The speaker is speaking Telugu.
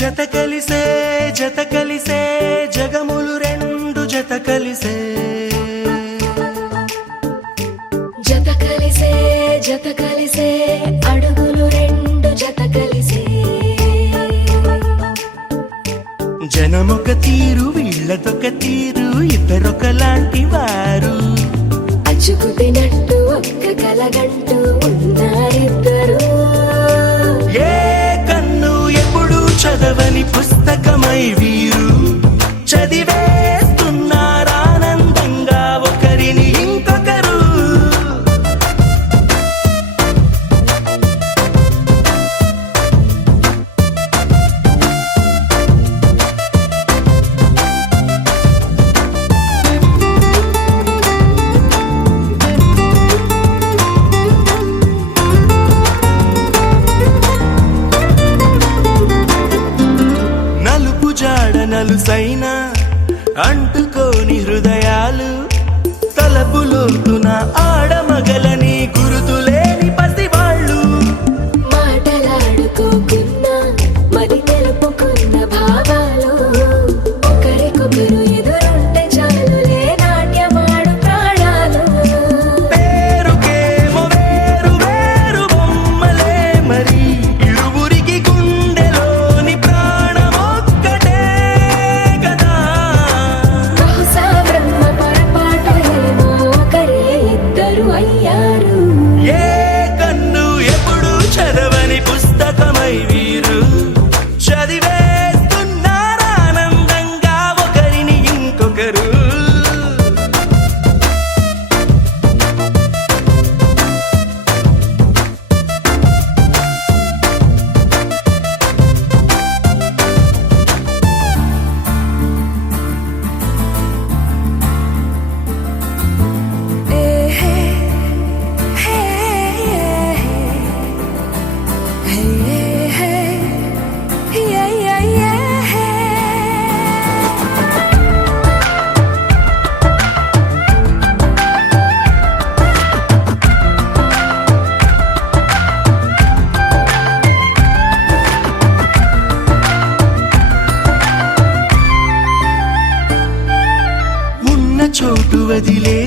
జత కలిసే జగములు రెండు జత కలిసే అడుగులు రెండు జత కలిసే జనమొక తీరు వీళ్ళదొక తీరు ఇద్దరొకలాంటి వారు అచ్చుకుతినట్టు ఒక్క కలగంటూ ఉన్నారిద్దరు ఏ కన్ను ఎప్పుడు చదవని పుస్తకమై వీరు చదివేస్తున్నారానందంగా ఒకరిని ఇంకొకరు నలుసైన అంటుకోని హృదయాలు తలపులోతున ఆడమగలని గురుతులేని పసివాళ్ళు మాటలాడుకోకున్నా మరి తెలుపుకున్న భావాలు ఒకరికొకరు ఎదురుంటే చాలులే నాట్యమాడు ప్రాణాలు పేరుకేమో వేరు వేరు బొమ్మలే మరి ఇరువురికి గుండెలోని ప్రాణమొక్కటే కదా బహుశా బ్రహ్మ పొరపాటు ఏమో ఒకరే ఇద్దరు అయ్యారు ఏ కన్ను ఎప్పుడు చదవని పుస్తకమై వీరు చదివేస్తున్నారానందంగా ఒకరిని ఇంకొకరు చోటు వదిలే